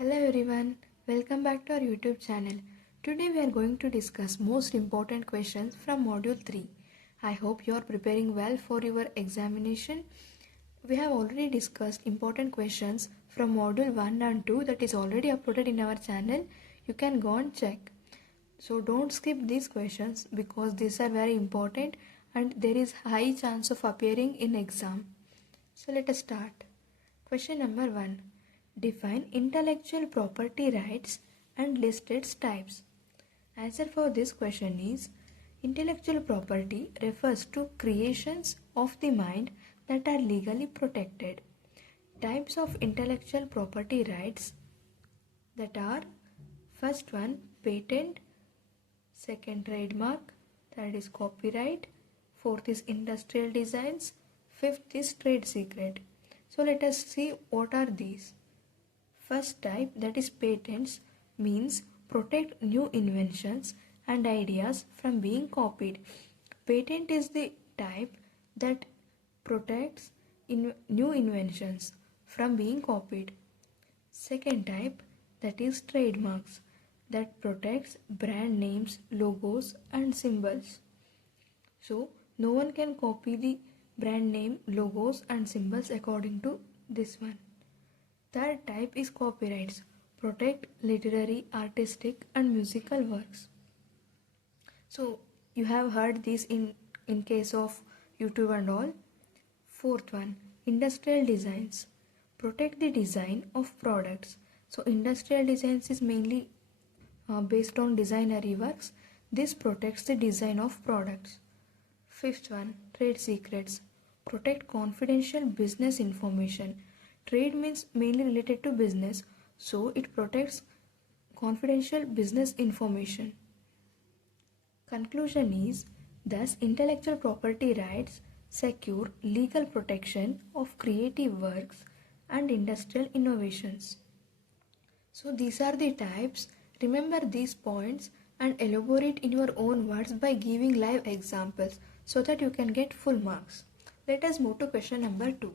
Hello everyone, welcome back to our YouTube channel. Today we are going to discuss most important questions from Module 3. I hope you are preparing well for your examination. We have already discussed important questions from Module 1 and 2 that is already uploaded in our channel. You can go and check. So don't skip these questions because these are very important and there is high chance of appearing in exam. So let us start. Question number 1. Define intellectual property rights and list its types. Answer for this question is intellectual property refers to creations of the mind that are legally protected. Types of intellectual property rights that are first one patent, second trademark, third is copyright, fourth is industrial designs, fifth is trade secret. So let us see what are these. First type, that is patents, means protect new inventions and ideas from being copied. Patent is the type that protects new inventions from being copied. Second type, that is trademarks, that protects brand names, logos and symbols. So no one can copy the brand name, logos and symbols according to this one. Third type is copyrights, protect literary, artistic and musical works. So you have heard this in case of YouTube and all. Fourth one, industrial designs, protect the design of products. So industrial designs is mainly based on designery works. This protects the design of products. Fifth one, trade secrets, protect confidential business information. Trade means mainly related to business, so it protects confidential business information. Conclusion is, thus intellectual property rights secure legal protection of creative works and industrial innovations. So these are the types. Remember these points and elaborate in your own words by giving live examples so that you can get full marks. Let us move to question number 2.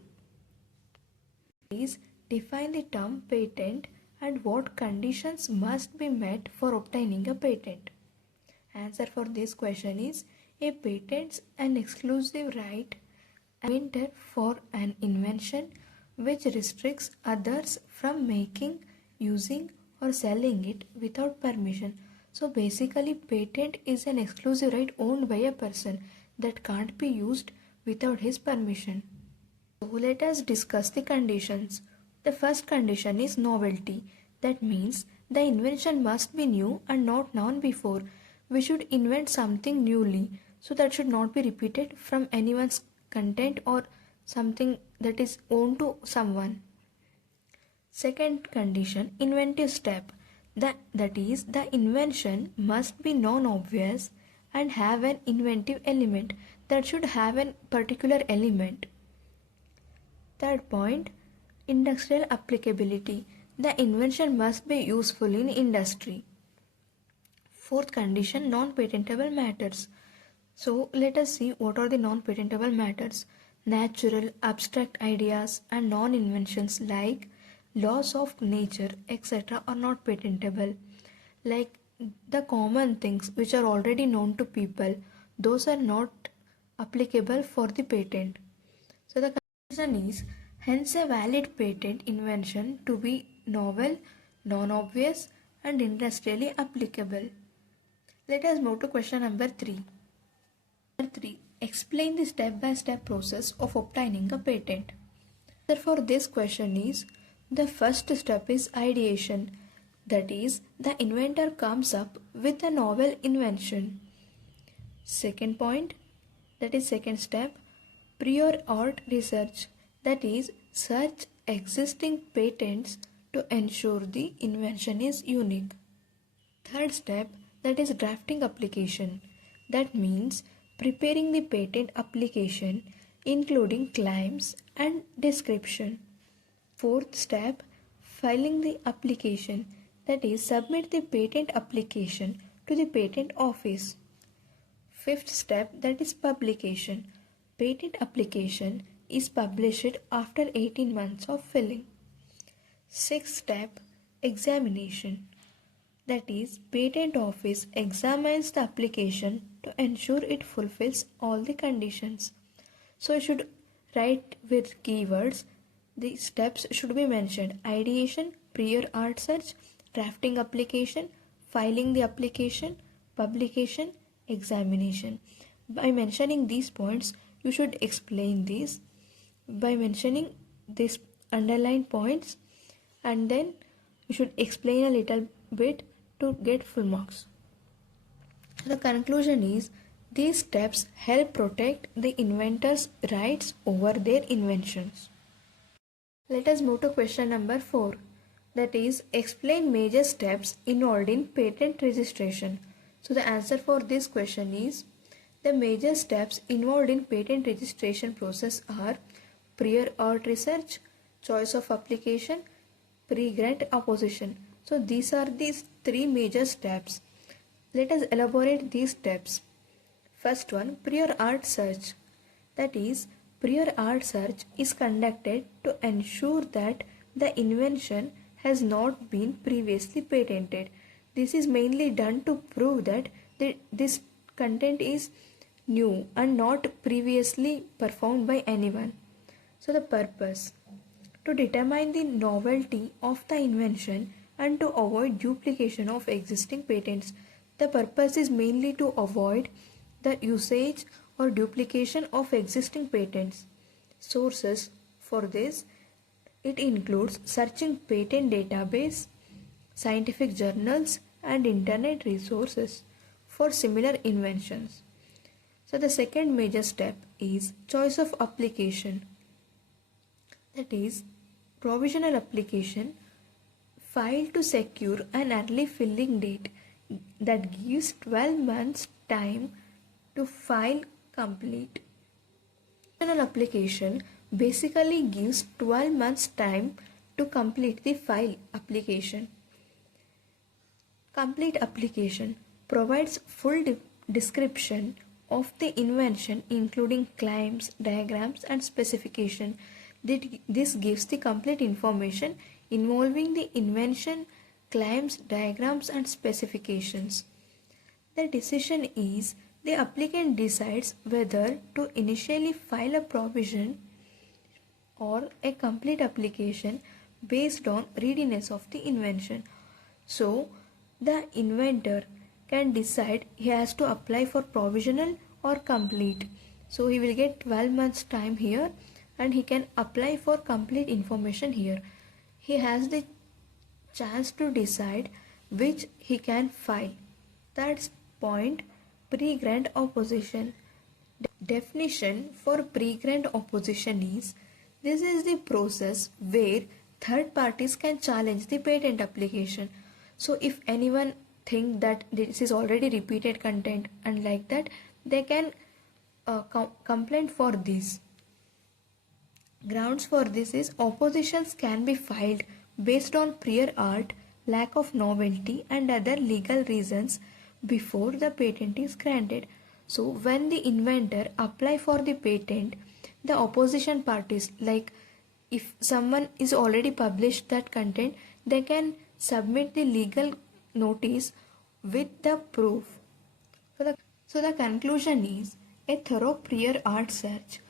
Please define the term patent and what conditions must be met for obtaining a patent. Answer for this question is, a patent is an exclusive right inventor for an invention which restricts others from making, using or selling it without permission. So basically patent is an exclusive right owned by a person that can't be used without his permission. So let us discuss the conditions. The first condition is novelty. That means the invention must be new and not known before. We should invent something newly, so that should not be repeated from anyone's content or something that is owned to someone. Second condition, inventive step. That is, the invention must be non-obvious and have an inventive element. That should have a particular element. Third point, industrial applicability. The invention must be useful in industry. Fourth condition, non-patentable matters. So let us see what are the non-patentable matters. Natural, abstract ideas and non-inventions like laws of nature, etc. are not patentable. Like the common things which are already known to people, those are not applicable for the patent. So the conclusion is, hence a valid patent invention to be novel, non-obvious and industrially applicable. Let us move to question number 3. Number 3. Explain the step-by-step process of obtaining a patent. Therefore, this question is, the first step is ideation. That is, the inventor comes up with a novel invention. Second point, that is second step, prior art research. That is, search existing patents to ensure the invention is unique. Third step, that is drafting application. That means preparing the patent application including claims and description. Fourth step, filing the application. That is, submit the patent application to the patent office. Fifth step, that is publication. Patent application is published after 18 months of filing. Sixth step, Examination. That is, patent office examines the application to ensure it fulfills all the conditions. So you should write with keywords. The steps should be mentioned: ideation, prior art search, drafting application, filing the application, publication, examination. By mentioning these points, you should explain these by mentioning these underlined points, and then you should explain a little bit to get full marks. The conclusion is these steps help protect the inventor's rights over their inventions. Let us move to question number 4. That is, explain major steps involved in patent registration. So the answer for this question is, the major steps involved in patent registration process are prior art research, choice of application, pre-grant opposition. So these are these three major steps. Let us elaborate these steps. First one, prior art search. That is, prior art search is conducted to ensure that the invention has not been previously patented. This is mainly done to prove that this content is new and not previously performed by anyone. So the purpose: to determine the novelty of the invention and to avoid duplication of existing patents. The purpose is mainly to avoid the usage or duplication of existing patents. Sources for this: it includes searching patent database, scientific journals, and internet resources for similar inventions. So the second major step is choice of application. That is, provisional application filed to secure an early filing date that gives 12 months time to file complete. Provisional application basically gives 12 months time to complete the file application. Complete application provides full description of the invention including claims, diagrams, and specification. This gives the complete information involving the invention, claims, diagrams, and specifications. The decision is the applicant decides whether to initially file a provision or a complete application based on readiness of the invention. So, the inventor can decide he has to apply for provisional or complete. So, he will get 12 months time here and he can apply for complete information here. He has the chance to decide which he can file. Third point, pre-grant opposition. Definition for pre-grant opposition is, this is the process where third parties can challenge the patent application. So if anyone think that this is already repeated content and like that, they can complain for this. Grounds for this is, oppositions can be filed based on prior art, lack of novelty, and other legal reasons before the patent is granted. So when the inventor apply for the patent, the opposition parties, like if someone is already published that content, they can submit the legal notice with the proof. So the conclusion is, a thorough prior art search,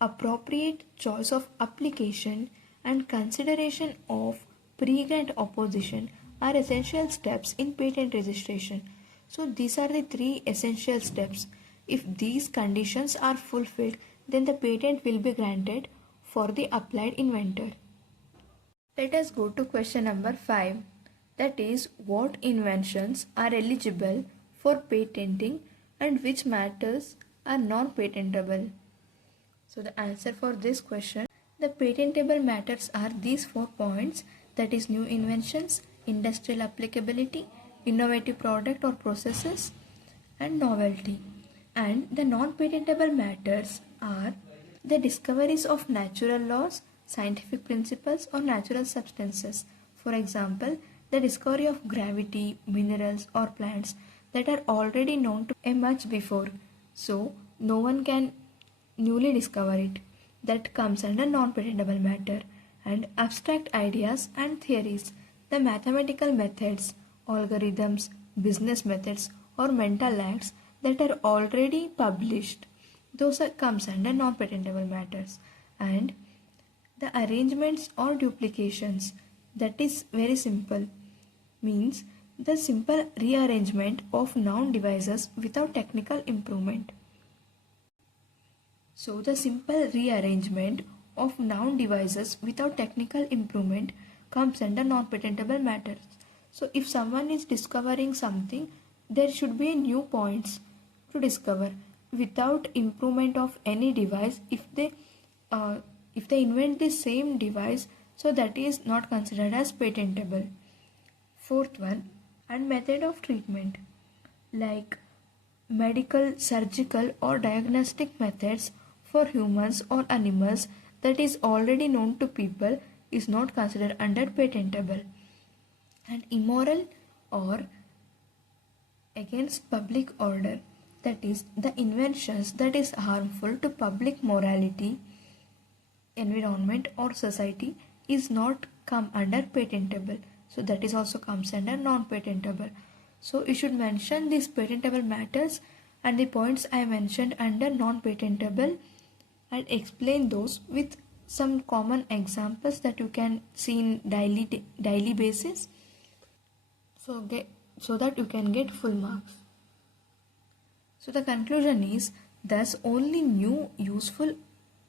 appropriate choice of application, and consideration of pre-grant opposition are essential steps in patent registration. So these are the three essential steps. If these conditions are fulfilled, then the patent will be granted for the applied inventor. Let us go to question number 5. That is, what inventions are eligible for patenting and which matters are non-patentable? So the answer for this question, the patentable matters are these 4 points, that is new inventions, industrial applicability, innovative product or processes, and novelty. And the non-patentable matters are the discoveries of natural laws, scientific principles, or natural substances. For example, the discovery of gravity, minerals, or plants that are already known to much before. So no one can newly discover it. That comes under non-patentable matter. And abstract ideas and theories The mathematical methods, algorithms, business methods or mental acts that are already published, those comes under non-patentable matters. And the arrangements or duplications, that is very simple, means the simple rearrangement of noun devices without technical improvement. So the simple rearrangement of noun devices without technical improvement comes under non-patentable matters. So if someone is discovering something, there should be new points to discover without improvement of any device. If they invent the same device, so that is not considered as patentable. Fourth one, and method of treatment, like medical, surgical or diagnostic methods for humans or animals that is already known to people is not considered under patentable. And immoral or against public order, that is the inventions that is harmful to public morality, environment or society is not come under patentable. So that is also comes under non-patentable. So you should mention these patentable matters and the points I mentioned under non-patentable and explain those with some common examples that you can see in daily basis, so that you can get full marks. So the conclusion is, thus only new, useful,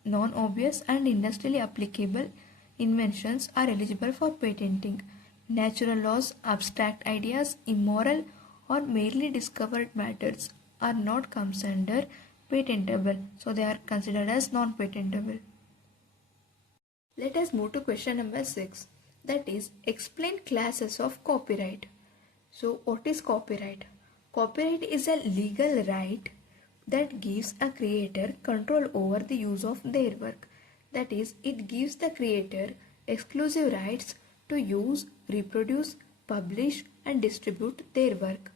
non-obvious and industrially applicable inventions are eligible for patenting. Natural laws, abstract ideas, immoral or merely discovered matters are not comes under patentable, so they are considered as non-patentable. Let us move to question number 6, that is explain classes of copyright. So what is copyright? Copyright is a legal right that gives a creator control over the use of their work. That is, it gives the creator exclusive rights to use, reproduce, publish and distribute their work.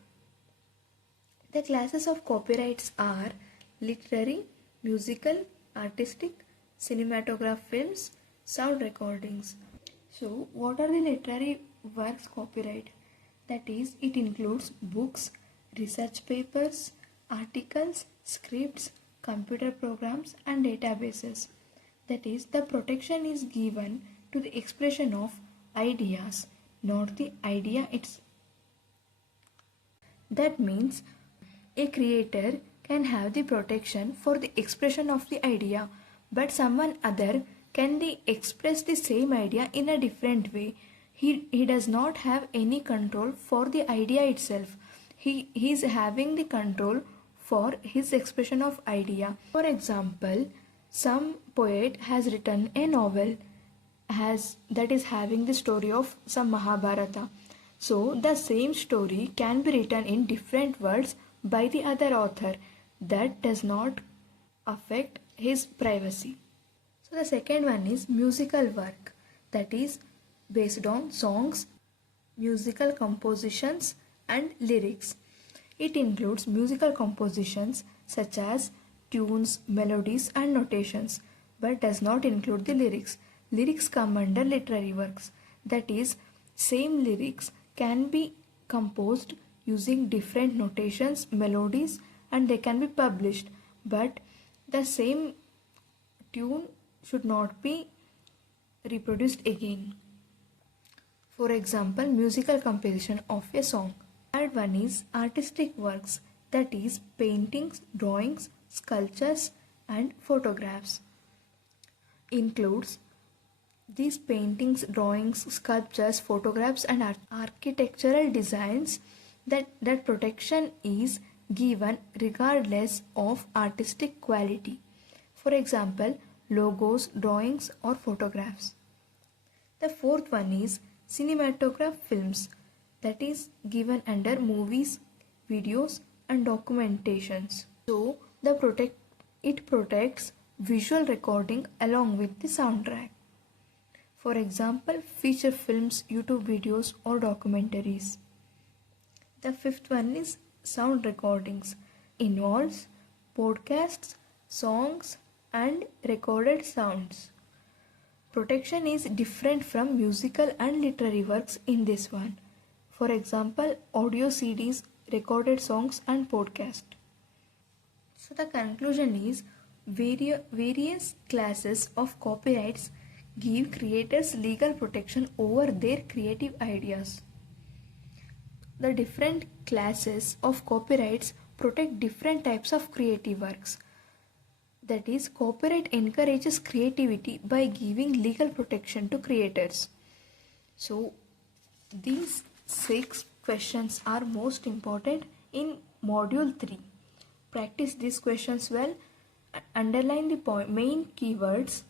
The classes of copyrights are literary, musical, artistic, cinematograph films, sound recordings. So what are the literary works copyright? That is, it includes books, research papers, articles, scripts, computer programs and databases. That is, the protection is given to the expression of ideas, not the idea itself. That means a creator can have the protection for the expression of the idea, but someone other can express the same idea in a different way. He does not have any control for the idea itself. He is having the control for his expression of idea. For example, some poet has written a novel that is having the story of some Mahabharata. So the same story can be written in different words by the other author. That does not affect his privacy. So the second one is musical work, that is based on songs, musical compositions and lyrics. It includes musical compositions such as tunes, melodies and notations, but does not include the lyrics. Lyrics come under literary works. That is, same lyrics can be composed using different notations, melodies and they can be published, but the same tune should not be reproduced again. For example, musical composition of a song. Third one is artistic works, that is paintings, drawings, sculptures and photographs. Includes these paintings, drawings, sculptures, photographs and architectural designs that protection is given regardless of artistic quality. For example, logos, drawings or photographs. The fourth one is cinematograph films, that is given under movies, videos and documentations. So it protects visual recording along with the soundtrack. For example, feature films, YouTube videos or documentaries. The fifth one is sound recordings. Involves podcasts, songs and recorded sounds. protection is different from musical and literary works in this one. For example, audio CDs, recorded songs and podcast. So the conclusion is various classes of copyrights give creators legal protection over their creative ideas. The different classes of copyrights protect different types of creative works. That is, copyright encourages creativity by giving legal protection to creators. So, these 6 questions are most important in Module 3. Practice these questions well, underline the main keywords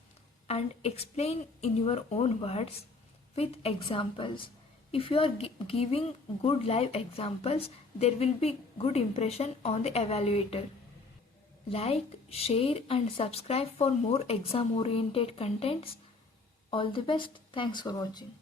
and explain in your own words with examples. If you are giving good live examples, there will be good impression on the evaluator. Like, share and subscribe for more exam oriented contents. All the best. Thanks for watching.